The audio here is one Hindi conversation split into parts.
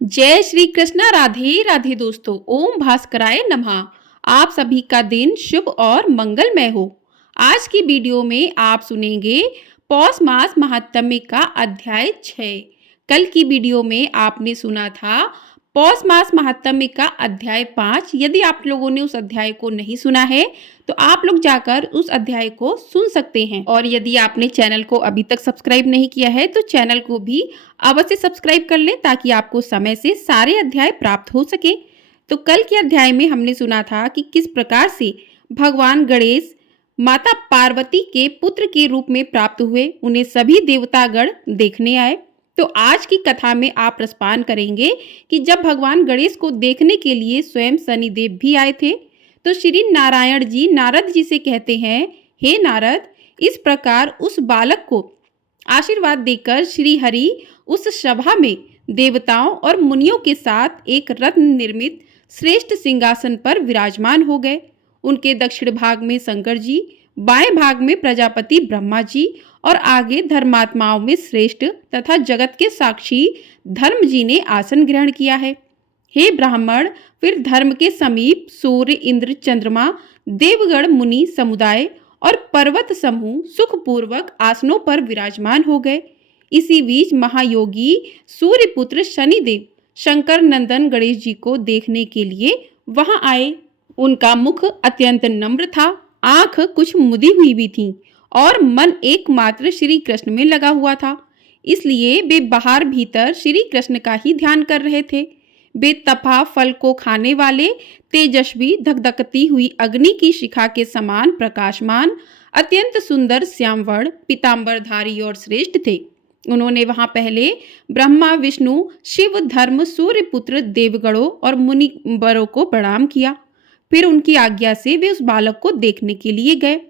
जय श्री कृष्णा। राधे राधे दोस्तों। ओम भास्कराय नमः। आप सभी का दिन शुभ और मंगलमय हो। आज की वीडियो में आप सुनेंगे पौष मास महात्म्य का अध्याय 6। कल की वीडियो में आपने सुना था पौष मास महात्म्य का अध्याय 5। यदि आप लोगों ने उस अध्याय को नहीं सुना है तो आप लोग जाकर उस अध्याय को सुन सकते हैं। और यदि आपने चैनल को अभी तक सब्सक्राइब नहीं किया है तो चैनल को भी अवश्य सब्सक्राइब कर लें ताकि आपको समय से सारे अध्याय प्राप्त हो सके। तो कल के अध्याय में हमने सुना था कि किस प्रकार से भगवान गणेश माता पार्वती के पुत्र के रूप में प्राप्त हुए, उन्हें सभी देवतागण देखने आए। तो आज की कथा में आप रसपान करेंगे कि जब भगवान गणेश को देखने के लिए स्वयं शनिदेव भी आए थे तो श्री नारायण जी नारद जी से कहते हैं, हे नारद, इस प्रकार उस बालक को आशीर्वाद देकर श्री हरि उस सभा में देवताओं और मुनियों के साथ एक रत्न निर्मित श्रेष्ठ सिंहासन पर विराजमान हो गए। उनके दक्षिण भाग में शंकर जी, बाएं भाग में प्रजापति ब्रह्मा जी और आगे धर्मात्माओं में श्रेष्ठ तथा जगत के साक्षी धर्म जी ने आसन ग्रहण किया है। हे ब्राह्मण, फिर धर्म के समीप सूर्य, इंद्र, चंद्रमा, देवगण, मुनि समुदाय और पर्वत समूह सुखपूर्वक आसनों पर विराजमान हो गए। इसी बीच महायोगी सूर्यपुत्र शनिदेव शंकर नंदन गणेश जी को देखने के लिए वहां आए। उनका मुख अत्यंत नम्र था, आंख कुछ मुदी हुई भी थी और मन एकमात्र श्री कृष्ण में लगा हुआ था। इसलिए वे बाहर भीतर श्री कृष्ण का ही ध्यान कर रहे थे। वे तपा फल को खाने वाले तेजस्वी धकधकती हुई अग्नि की शिखा के समान प्रकाशमान अत्यंत सुंदर श्यामवर्ण पीतांबरधारी और श्रेष्ठ थे। उन्होंने वहां पहले ब्रह्मा, विष्णु, शिव, धर्म, सूर्यपुत्र, देवगणों और मुनिवरों को प्रणाम किया। फिर उनकी आज्ञा से वे उस बालक को देखने के लिए गए।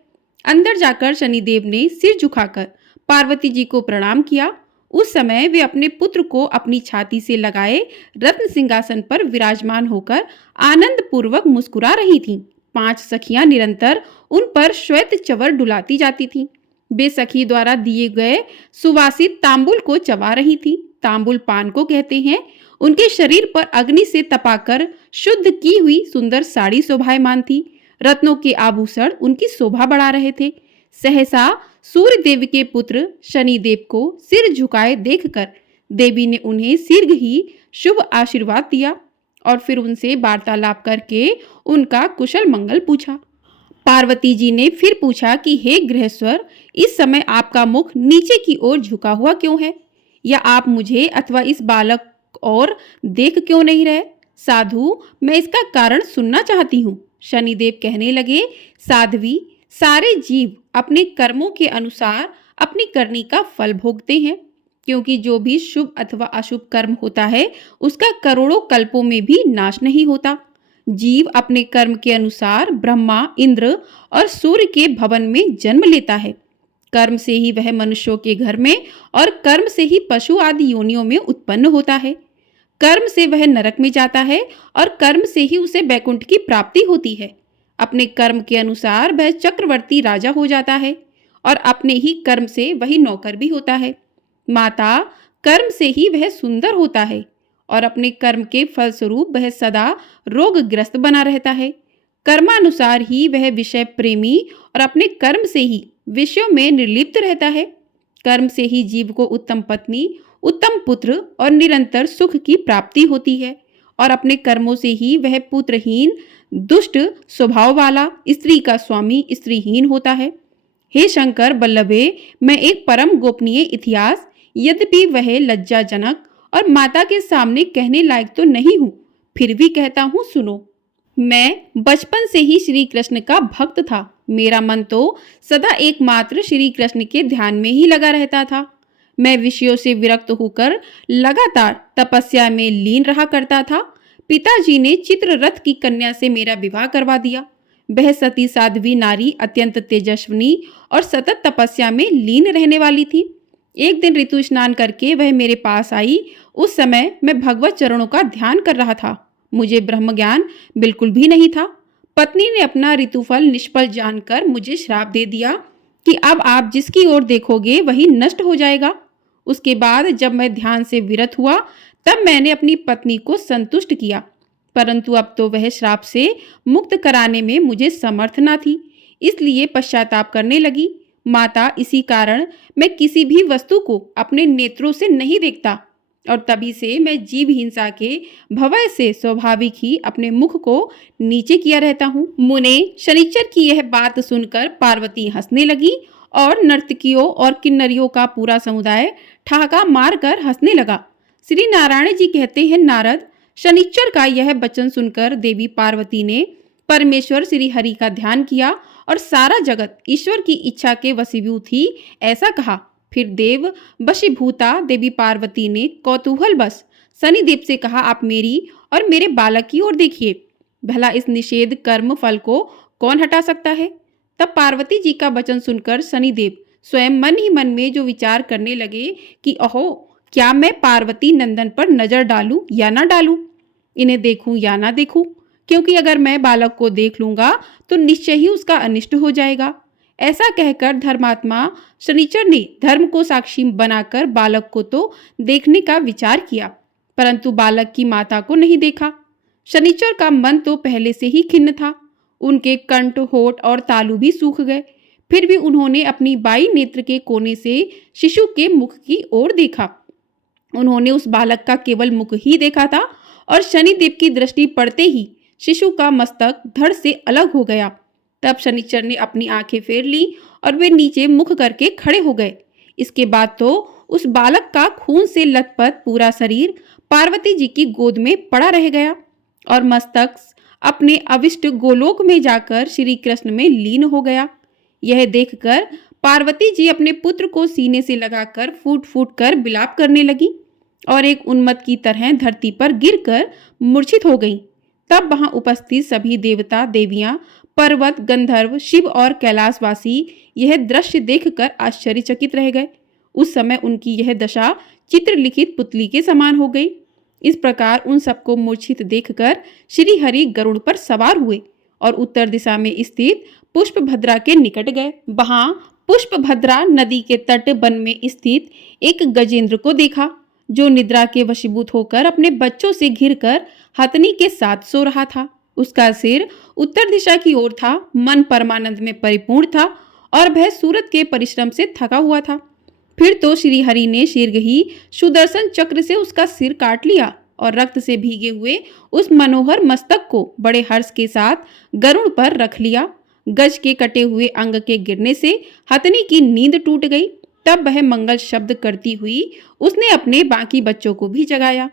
अंदर जाकर शनिदेव ने सिर झुकाकर पार्वती जी को प्रणाम किया। उस समय वे अपने पुत्र को अपनी छाती से लगाए रत्न सिंहासन पर विराजमान होकर आनंद पूर्वक मुस्कुरा रही थीं। 5 सखियां निरंतर उन पर श्वेत चवर डुलाती जाती थीं। वे सखी द्वारा दिए गए सुवासित तांबुल को चबा रही थीं। तांबुल पान को कहते हैं। उनके शरीर पर अग्नि से तपाकर शुद्ध की हुई सुंदर साड़ी शोभायमान थी। रत्नों के आभूषण उनकी शोभा बढ़ा रहे थे। सहसा सूर्य देव के पुत्र शनिदेव को सिर झुकाए देखकर देवी ने उन्हें शीघ्र ही शुभ आशीर्वाद दिया और फिर उनसे वार्तालाप करके उनका कुशल मंगल पूछा। पार्वती जी ने फिर पूछा कि हे गृहेश्वर, इस समय आपका मुख नीचे की ओर झुका हुआ क्यों है? या आप मुझे अथवा इस बालक और देख क्यों नहीं रहे? साधु, मैं इसका कारण सुनना चाहती हूँ। शनिदेव कहने लगे, साध्वी, सारे जीव अपने कर्मों के अनुसार अपनी करनी का फल भोगते हैं, क्योंकि जो भी शुभ अथवा अशुभ कर्म होता है उसका करोड़ों कल्पों में भी नाश नहीं होता। जीव अपने कर्म के अनुसार ब्रह्मा, इंद्र और सूर्य के भवन में जन्म लेता है। कर्म से ही वह मनुष्यों के घर में और कर्म से ही पशु आदि योनियों में उत्पन्न होता है। कर्म से वह नरक में जाता है और कर्म से ही उसे वैकुंठ की प्राप्ति होती है। अपने कर्म के अनुसार वह चक्रवर्ती राजा हो जाता है और अपने ही कर्म से वही नौकर भी होता है। माता, कर्म से ही वह सुंदर होता है और अपने कर्म के फलस्वरूप वह सदा रोगग्रस्त बना रहता है। कर्मानुसार ही वह विषय प्रेमी और अपने कर्म से ही विषयों में निर्लिप्त रहता है। कर्म से ही जीव को उत्तम पत्नी, उत्तम पुत्र और निरंतर सुख की प्राप्ति होती है और अपने कर्मों से ही वह पुत्रहीन, दुष्ट स्वभाव वाला, स्त्री का स्वामी स्त्रीहीन होता है। हे शंकर बल्लभे, मैं एक परम गोपनीय इतिहास, यद्यपि वह लज्जाजनक और माता के सामने कहने लायक तो नहीं हूँ, फिर भी कहता हूँ, सुनो। मैं बचपन से ही श्री कृष्ण का भक्त था। मेरा मन तो सदा एकमात्र श्री कृष्ण के ध्यान में ही लगा रहता था। मैं विषयों से विरक्त होकर लगातार तपस्या में लीन रहा करता था। पिताजी ने चित्ररथ की कन्या से मेरा विवाह करवा दिया। वह सती साध्वी नारी अत्यंत तेजस्विनी और सतत तपस्या में लीन रहने वाली थी। एक दिन ऋतु स्नान करके वह मेरे पास आई। उस समय मैं भगवत चरणों का ध्यान कर रहा था। मुझे ब्रह्म ज्ञान बिल्कुल भी नहीं था। पत्नी ने अपना ऋतुफल निष्फल जानकर मुझे श्राप दे दिया कि अब आप जिसकी ओर देखोगे वही नष्ट हो जाएगा। उसके बाद जब मैं ध्यान से विरत हुआ तब मैंने अपनी पत्नी को संतुष्ट किया, परंतु अब तो वह श्राप से मुक्त कराने में मुझे समर्थ न थी, इसलिए पश्चाताप करने लगी। माता, इसी कारण मैं किसी भी वस्तु को अपने नेत्रों से नहीं देखता और तभी से मैं जीव हिंसा के भवय से स्वाभाविक ही अपने मुख को नीचे किया रहता हूँ। मुने, शनिचर की यह बात सुनकर पार्वती हंसने लगी और नर्तकियों और किन्नरियों का पूरा समुदाय ठहाका मारकर हंसने लगा। श्री नारायण जी कहते हैं, नारद, शनिचर का यह वचन सुनकर देवी पार्वती ने परमेश्वर श्री हरि का ध्यान किया और सारा जगत ईश्वर की इच्छा के वशीभूत ही ऐसा कहा। फिर देव वशीभूता देवी पार्वती ने कौतूहल बस शनिदेव से कहा, आप मेरी और मेरे बालक की ओर देखिए, भला इस निषेध कर्म फल को कौन हटा सकता है। तब पार्वती जी का वचन सुनकर शनिदेव स्वयं मन ही मन में जो विचार करने लगे कि अहो, क्या मैं पार्वती नंदन पर नजर डालूं या ना डालूं, इन्हें देखूं या ना देखूं, क्योंकि अगर मैं बालक को देख लूंगा तो निश्चय ही उसका अनिष्ट हो जाएगा। ऐसा कहकर धर्मात्मा शनिचर ने धर्म को साक्षी बनाकर बालक को तो देखने का विचार किया, परंतु बालक की माता को नहीं देखा। शनिचर का मन तो पहले से ही खिन्न था, उनके कंठ, होठ और तालू भी सूख गए। फिर भी उन्होंने अपनी बाई नेत्र के कोने से शिशु के मुख की ओर देखा। उन्होंने उस बालक का केवल मुख ही देखा था और शनिदेव की दृष्टि पड़ते ही शिशु का मस्तक धड़ से अलग हो गया। तब शनिचर ने अपनी आंखें फेर ली और वे नीचे मुख करके खड़े हो गए। इसके बाद तो उस बालक का खून से लथपथ पूरा शरीर पार्वती जी की गोद में पड़ा रह गया और मस्तक अपने अविष्ट गोलोक में जाकर श्री कृष्ण में लीन हो गया। यह देखकर पार्वती जी अपने पुत्र को सीने से लगाकर फूट फूट कर विलाप करने लगी और एक उन्मत्त की तरह धरती पर गिरकर मूर्छित हो गई। तब वहां उपस्थित सभी देवता देवियां, पर्वत, गंधर्व, शिव और कैलाशवासी यह दृश्य देखकर आश्चर्यचकित रह गए। उस समय उनकी यह दशा चित्रलिखित पुतली के समान हो गई। इस प्रकार उन सबको मूर्छित देखकर श्री हरि गरुड़ पर सवार हुए और उत्तर दिशा में स्थित पुष्पभद्रा के निकट गए। वहां पुष्पभद्रा नदी के तट वन में स्थित एक गजेंद्र को देखा, जो निद्रा के वशीभूत होकर अपने बच्चों से घिरकर हथनी के साथ सो रहा था। उसका सिर उत्तर दिशा की ओर था, मन परमानंद में परिपूर्ण था और वह सूरत के परिश्रम से थका हुआ था। फिर तो श्री हरि ने शीघ्र ही सुदर्शन चक्र से उसका सिर काट लिया और रक्त से भीगे हुए उस मनोहर मस्तक को बड़े हर्ष के साथ गरुड़ पर रख लिया। गज के कटे हुए अंग के गिरने से हथनी की नींद टूट गई। तब वह मंगल शब्द करती हुई उसने अपने बाकी बच्चों को भी जगाया।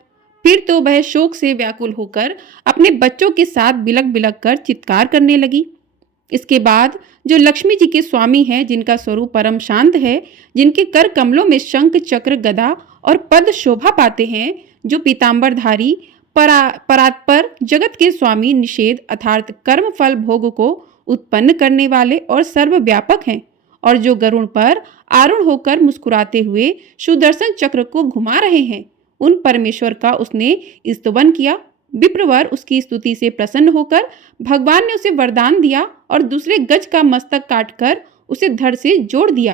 फिर तो वह शोक से व्याकुल होकर अपने बच्चों के साथ बिलक बिलक कर चित्कार करने लगी। इसके बाद जो लक्ष्मी जी के स्वामी हैं, जिनका स्वरूप परम शांत है, जिनके कर कमलों में शंख, चक्र, गदा और पद शोभा पाते हैं, जो पीतांबरधारी परात्पर जगत के स्वामी, निषेध अर्थात कर्म फल भोग को उत्पन्न करने वाले और सर्वव्यापक हैं, और जो गरुड़ पर आरूढ़ होकर मुस्कुराते हुए सुदर्शन चक्र को घुमा रहे हैं, उन परमेश्वर का उसने स्तुवन किया। विप्रवर उसकी स्तुति से प्रसन्न होकर भगवान ने उसे वरदान दिया और दूसरे गज का मस्तक काटकर उसे धड़ से जोड़ दिया।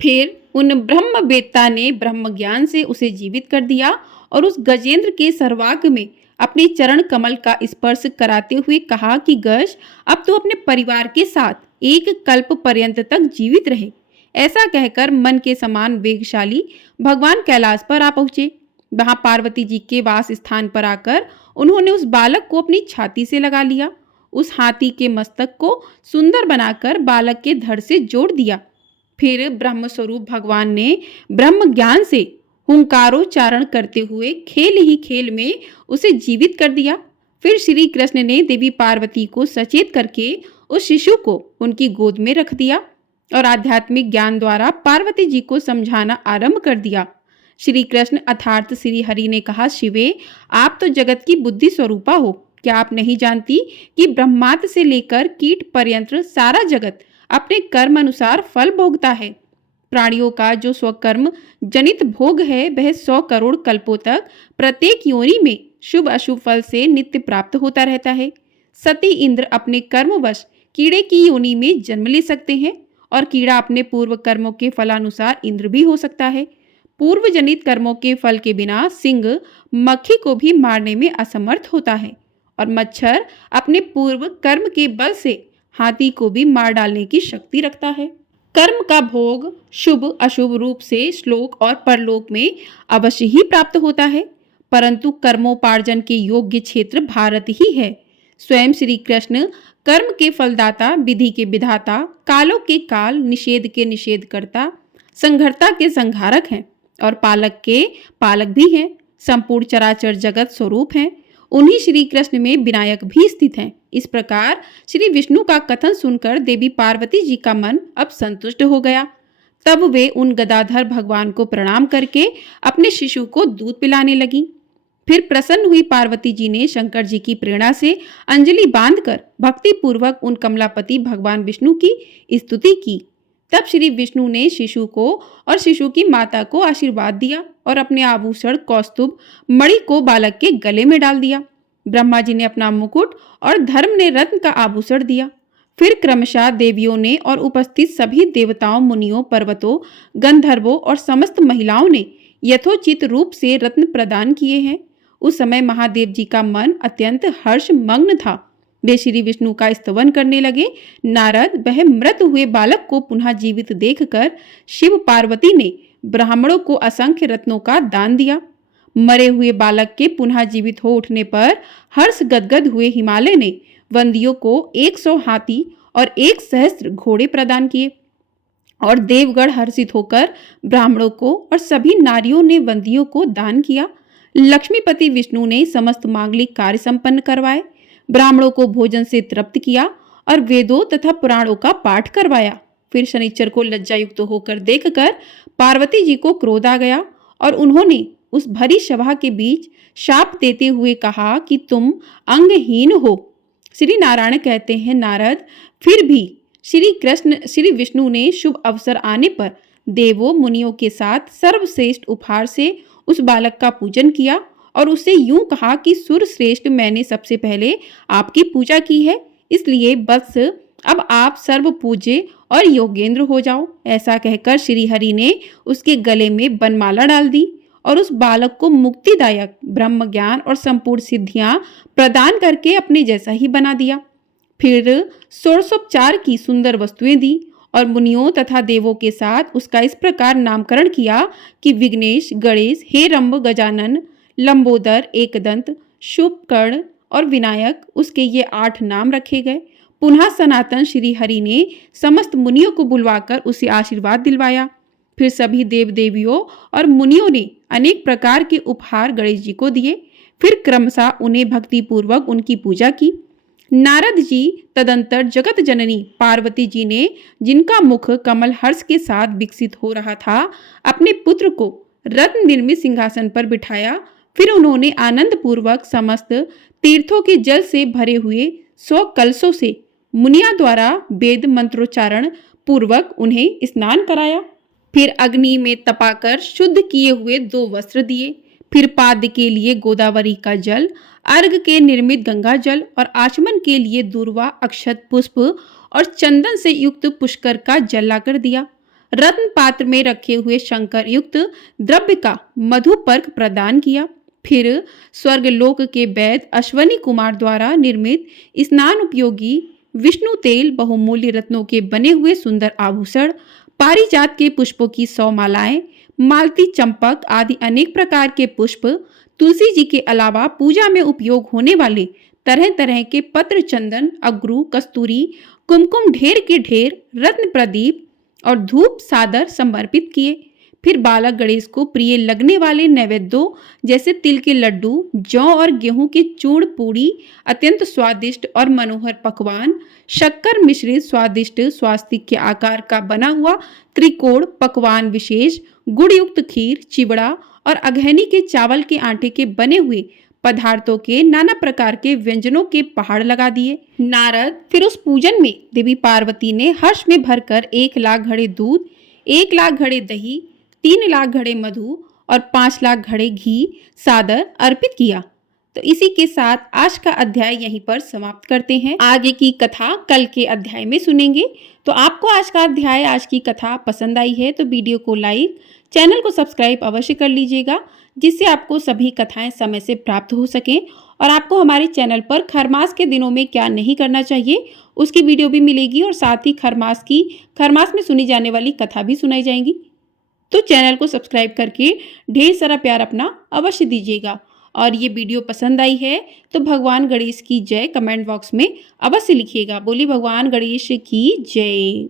फिर उन ब्रह्मवेत्ता ने ब्रह्म ज्ञान से उसे जीवित कर दिया और उस गजेंद्र के सर्वांग में अपने चरण कमल का स्पर्श कराते हुए कहा कि गज, अब तो अपने परिवार के साथ एक कल्प पर्यंत तक जीवित रहे। ऐसा कहकर मन के समान वेगशाली भगवान कैलाश पर आ पहुंचे। वहां पार्वती जी के वास स्थान पर आकर उन्होंने उस बालक को अपनी छाती से लगा लिया। उस हाथी के मस्तक को सुंदर बनाकर बालक के धड़ से जोड़ दिया। फिर ब्रह्म स्वरूप भगवान ने ब्रह्म ज्ञान से हुंकारोच्चारण करते हुए खेल ही खेल में उसे जीवित कर दिया। फिर श्री कृष्ण ने देवी पार्वती को सचेत करके उस शिशु को उनकी गोद में रख दिया और आध्यात्मिक ज्ञान द्वारा पार्वती जी को समझाना आरंभ कर दिया। श्री कृष्ण अर्थात श्री हरि ने कहा, शिवे, आप तो जगत की बुद्धि स्वरूपा हो। क्या आप नहीं जानती कि ब्रह्मांड से लेकर कीट पर्यंत सारा जगत अपने कर्म अनुसार फल भोगता है। प्राणियों का जो स्वकर्म जनित भोग है, वह 100 करोड़ कल्पों तक प्रत्येक योनि में शुभ अशुभ फल से नित्य प्राप्त होता रहता है। सती इंद्र अपने कर्मवश कीड़े की योनि में जन्म ले सकते हैं और कीड़ा अपने पूर्व कर्मों के फलानुसार इंद्र भी हो सकता है। पूर्व जनित कर्मों के फल के बिना सिंह मक्खी को भी मारने में असमर्थ होता है और मच्छर अपने पूर्व कर्म के बल से हाथी को भी मार डालने की शक्ति रखता है। कर्म का भोग शुभ अशुभ रूप से श्लोक और परलोक में अवश्य ही प्राप्त होता है, परंतु कर्मोपार्जन के योग्य क्षेत्र भारत ही है। स्वयं श्री कृष्ण कर्म के फलदाता, विधि के विधाता, कालों के काल, निषेध के निषेधकर्ता, संघर्ता के संहारक हैं और पालक के पालक भी हैं। संपूर्ण चराचर जगत स्वरूप हैं। उन्हीं श्री कृष्ण में विनायक भी स्थित हैं। इस प्रकार श्री विष्णु का कथन सुनकर देवी पार्वती जी का मन अब संतुष्ट हो गया। तब वे उन गदाधर भगवान को प्रणाम करके अपने शिशु को दूध पिलाने लगी। फिर प्रसन्न हुई पार्वती जी ने शंकर जी की प्रेरणा से अंजलि बांधकर भक्ति पूर्वक उन कमलापति भगवान विष्णु की स्तुति की। तब श्री विष्णु ने शिशु को और शिशु की माता को आशीर्वाद दिया और अपने आभूषण कौस्तुभ मणि को बालक के गले में डाल दिया। ब्रह्मा जी ने अपना मुकुट और धर्म ने रत्न का आभूषण दिया। फिर क्रमशः देवियों ने और उपस्थित सभी देवताओं, मुनियों, पर्वतों, गंधर्वों और समस्त महिलाओं ने यथोचित रूप से रत्न प्रदान किए हैं। उस समय महादेव जी का मन अत्यंत हर्ष मग्न था। वे श्री विष्णु का स्तवन करने लगे। नारद वह मृत हुए बालक को पुनः जीवित देखकर शिव पार्वती ने ब्राह्मणों को असंख्य रत्नों का दान दिया। मरे हुए बालक के पुनः जीवित हो उठने पर हर्ष गदगद हुए हिमालय ने वंदियों को 100 हाथी और 1 सहस्त्र घोड़े प्रदान किए और देवगण हर्षित होकर ब्राह्मणों को और सभी नारियों ने वंदियों को दान किया। लक्ष्मीपति विष्णु ने समस्त मांगलिक कार्य संपन्न करवाए, ब्राह्मणों को भोजन से तृप्त किया और वेदों तथा पुराणों का पाठ करवाया। फिर शनिचर को लज्जायुक्त होकर देखकर पार्वती जी को क्रोध आ गया और उन्होंने उस भरी सभा के बीच शाप देते हुए कहा कि तुम अंगहीन हो। श्री नारायण कहते हैं, नारद, फिर भी श्री विष्णु ने शुभ अवसर आने पर देवों मुनियों के साथ सर्वश्रेष्ठ उपहार से उस बालक का पूजन किया और उससे यूं कहा कि सुर श्रेष्ठ, मैंने सबसे पहले आपकी पूजा की है, इसलिए बस अब आप सर्व पूज्य और योगेंद्र हो जाओ। ऐसा कहकर श्री हरि ने उसके गले में बनमाला डाल दी और उस बालक को मुक्तिदायक ब्रह्म ज्ञान और संपूर्ण सिद्धियां प्रदान करके अपने जैसा ही बना दिया। फिर षोडशोपचार की सुंदर वस्तुएं दी और मुनियों तथा देवों के साथ उसका इस प्रकार नामकरण किया कि विघ्नेश, गणेश, हेरंब, गजानन, लंबोदर, एकदंत, शुभकर्ण और विनायक, उसके ये 8 नाम रखे गए। पुनः सनातन श्री हरि ने समस्त मुनियों को बुलवाकर उसे आशीर्वाद दिलवाया। फिर सभी देव देवियों और मुनियों ने अनेक प्रकार के उपहार गणेश जी को दिए। फिर क्रमशः उन्हें भक्ति पूर्वक उनकी पूजा की। नारद जी तदंतर जगत जननी पार्वती जी ने, जिनका मुख कमल हर्ष के साथ विकसित हो रहा था, अपने पुत्र को रत्न निर्मित सिंहासन पर बिठाया। फिर उन्होंने आनंद पूर्वक समस्त तीर्थों के जल से भरे हुए 100 कलशों से मुनिया द्वारा वेद मंत्रोच्चारण पूर्वक उन्हें स्नान कराया। फिर अग्नि में तपाकर शुद्ध किए हुए 2 वस्त्र दिए। फिर पाद के लिए गोदावरी का जल, अर्घ के निर्मित गंगा जल और आचमन के लिए दूर्वा, अक्षत, पुष्प और चंदन से युक्त पुष्कर का जल लाकर दिया। रत्न पात्र में रखे हुए शंकर युक्त द्रव्य का मधुपर्क प्रदान किया। फिर स्वर्गलोक के वैद्य अश्वनी कुमार द्वारा निर्मित स्नान उपयोगी विष्णु तेल, बहुमूल्य रत्नों के बने हुए सुंदर आभूषण, पारिजात के पुष्पों की 100 मालाएं, मालती, चंपक आदि अनेक प्रकार के पुष्प, तुलसी जी के अलावा पूजा में उपयोग होने वाले तरह तरह के पत्र, चंदन, अगरू, कस्तूरी, कुमकुम ढेर के ढेर, रत्न प्रदीप और धूप सादर समर्पित किए। फिर बालक गणेश को प्रिय लगने वाले नैवेद्यों जैसे तिल के लड्डू, जौ और गेहूं की चूर्ण पूड़ी, अत्यंत स्वादिष्ट और मनोहर पकवान, शक्कर मिश्रित स्वादिष्ट स्वास्तिक के आकार का बना हुआ त्रिकोण पकवान विशेष, गुड़ युक्त खीर, चिवड़ा और अघैनी के चावल के आटे के बने हुए पदार्थों के नाना प्रकार के व्यंजनों के पहाड़ लगा दिए। नारद फिर उस पूजन में देवी पार्वती ने हर्ष में भरकर 1 लाख घड़े दूध, 1 लाख घड़े दही, 3 लाख घड़े मधु और 5 लाख घड़े घी सादर अर्पित किया। तो इसी के साथ आज का अध्याय यहीं पर समाप्त करते हैं। आगे की कथा कल के अध्याय में सुनेंगे। तो आपको आज का अध्याय, आज की कथा पसंद आई है तो वीडियो को लाइक, चैनल को सब्सक्राइब अवश्य कर लीजिएगा, जिससे आपको सभी कथाएं समय से प्राप्त हो सकें और आपको हमारे चैनल पर खरमास के दिनों में क्या नहीं करना चाहिए उसकी वीडियो भी मिलेगी और साथ ही खरमास में सुनी जाने वाली कथा भी सुनाई जाएंगी। तो चैनल को सब्सक्राइब करके ढेर सारा प्यार अपना अवश्य दीजिएगा। और ये वीडियो पसंद आई है तो भगवान गणेश की जय कमेंट बॉक्स में अवश्य लिखिएगा। बोलिए भगवान गणेश की जय।